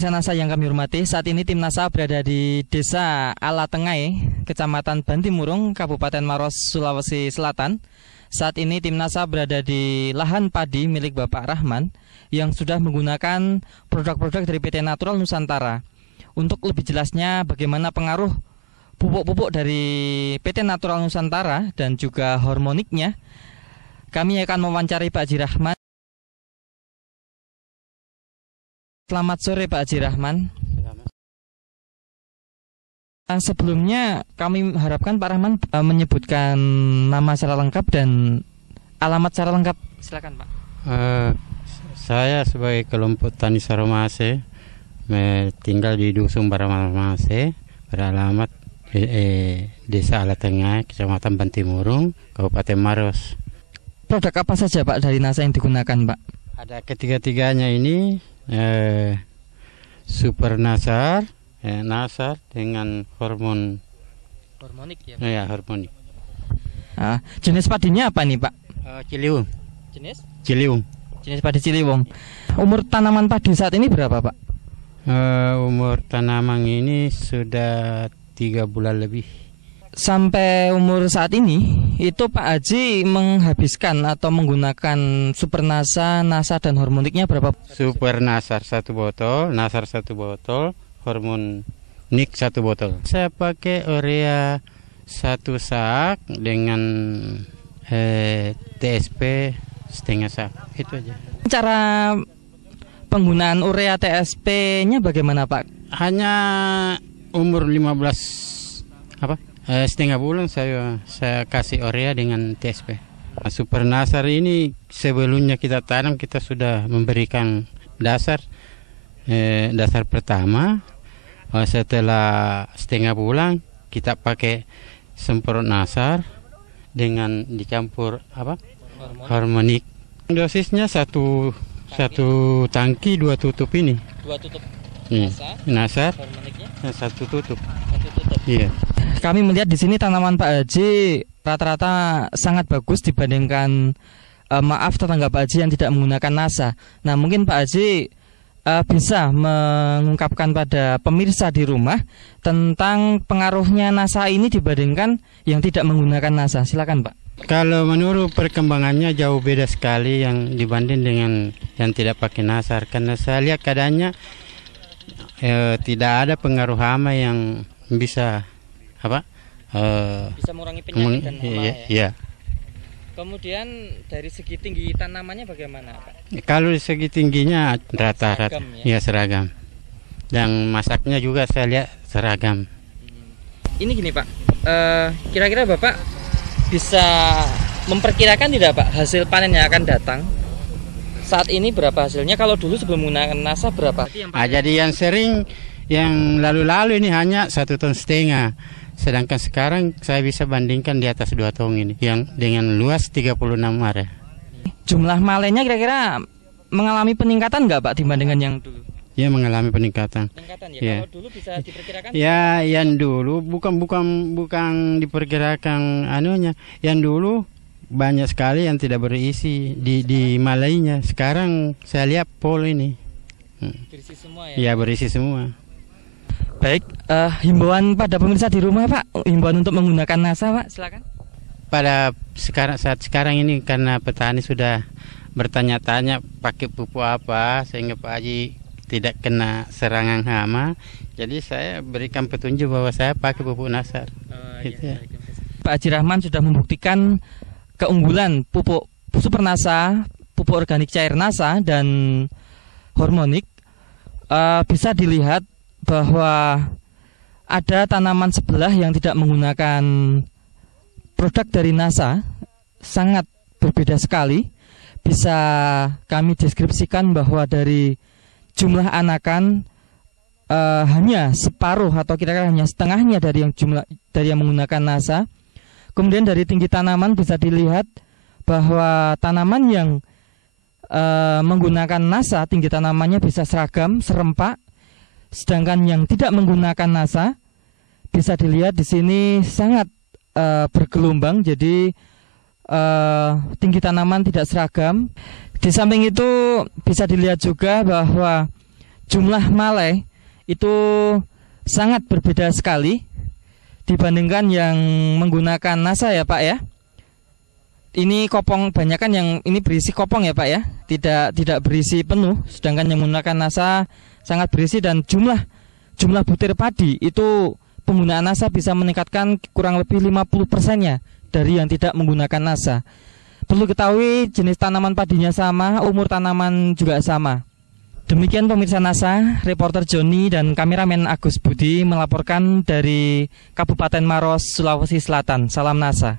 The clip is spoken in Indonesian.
Pemirsa NASA yang kami hormati, saat ini tim NASA berada di Desa Alatengai, Kecamatan Bantimurung, Kabupaten Maros, Sulawesi Selatan. Saat ini tim NASA berada di lahan padi milik Bapak Rahman yang sudah menggunakan produk-produk dari PT Natural Nusantara. Untuk lebih jelasnya bagaimana pengaruh pupuk-pupuk dari PT Natural Nusantara dan juga hormoniknya, kami akan mewawancari Pak Haji Rahman. Selamat sore Pak Haji Rahman. Sebelumnya kami harapkan Pak Rahman menyebutkan nama secara lengkap dan alamat secara lengkap. Silakan Pak. Saya sebagai kelompok Tani Saromase tinggal di Dusun Baramase, beralamat Desa Alatengai, Kecamatan Bantimurung, Kabupaten Maros. Produk apa saja Pak dari NASA yang digunakan Pak? Ada ketiga-tiganya ini, Super Nasar, Nasar dengan hormonik ya Pak? Ya, hormonik. Jenis padinya apa nih Pak? Ciliwung. Jenis padi Ciliwung. Umur tanaman padi saat ini berapa Pak? Umur tanaman ini sudah 3 bulan lebih. Sampai umur saat ini itu Pak Haji menghabiskan atau menggunakan Super NASA, NASA dan hormoniknya berapa? Super Nasar 1 botol, Nasar 1 botol, hormonik 1 botol. Saya pakai urea 1 sak dengan TSP setengah sak. Itu aja. Cara penggunaan urea TSP-nya bagaimana Pak? Hanya umur 15 setengah bulan saya kasih urea dengan TSP. Super Nasar ini sebelumnya kita tanam kita sudah memberikan dasar pertama. Setelah setengah bulan kita pakai semprot Nasar dengan dicampur hormonik. Dosisnya satu tangki 2 tutup ini. 2 tutup Nasar, hormoniknya? 1 tutup. 1 tutup. Iya. Kami melihat di sini tanaman Pak Haji rata-rata sangat bagus dibandingkan tetangga Pak Haji yang tidak menggunakan NASA. Nah, mungkin Pak Haji bisa mengungkapkan pada pemirsa di rumah tentang pengaruhnya NASA ini dibandingkan yang tidak menggunakan NASA. Silakan Pak. Kalau menurut perkembangannya jauh beda sekali yang dibanding dengan yang tidak pakai Nasar. Karena saya lihat keadaannya tidak ada pengaruh hama yang bisa bisa mengurangi penyakit dan hama ya. Kemudian dari segi tinggi tanamannya bagaimana Pak? Kalau dari segi tingginya rata-rata seragam. Dan masaknya juga saya lihat seragam. Ini gini Pak, kira-kira Bapak bisa memperkirakan tidak Pak hasil panen yang akan datang? Saat ini berapa hasilnya? Kalau dulu sebelum menggunakan NASA berapa? Jadi yang sering yang lalu-lalu ini hanya 1,5 ton. Sedangkan sekarang saya bisa bandingkan di atas 2 ton ini yang dengan luas 36 area. Jumlah malennya kira-kira mengalami peningkatan nggak Pak dibandingkan yang dulu? Ya, mengalami peningkatan. Ya. Kalau dulu bisa diperkirakan? Ya, yang dulu bukan diperkirakan anunya. Yang dulu banyak sekali yang tidak berisi di malainya. Sekarang saya lihat pol ini. Berisi semua ya? Ya, berisi semua. Baik, himbauan pada pemirsa di rumah Pak, himbauan untuk menggunakan NASA Pak, silakan. Pada saat sekarang ini karena petani sudah bertanya-tanya pakai pupuk apa sehingga Pak Haji tidak kena serangan hama, jadi saya berikan petunjuk bahwa saya pakai pupuk Nasar. Iya. Pak Haji Rahman sudah membuktikan keunggulan pupuk Super NASA, pupuk organik cair NASA dan hormonik. Bisa dilihat bahwa ada tanaman sebelah yang tidak menggunakan produk dari NASA, sangat berbeda sekali. Bisa kami deskripsikan bahwa dari jumlah anakan hanya separuh atau kira-kira hanya setengahnya dari yang menggunakan NASA. Kemudian dari tinggi tanaman bisa dilihat bahwa tanaman yang menggunakan NASA tinggi tanamannya bisa seragam, serempak. Sedangkan yang tidak menggunakan NASA bisa dilihat di sini sangat bergelombang, jadi tinggi tanaman tidak seragam. Di samping itu bisa dilihat juga bahwa jumlah malai itu sangat berbeda sekali dibandingkan yang menggunakan NASA ya Pak ya. Ini kopong banyakan yang ini berisi kopong ya Pak ya, tidak berisi penuh, sedangkan yang menggunakan NASA sangat berisi, dan jumlah butir padi itu penggunaan NASA bisa meningkatkan kurang lebih 50%-nya dari yang tidak menggunakan NASA. Perlu ketahui jenis tanaman padinya sama, umur tanaman juga sama. Demikian pemirsa NASA, reporter Joni dan kameramen Agus Budi melaporkan dari Kabupaten Maros, Sulawesi Selatan. Salam NASA.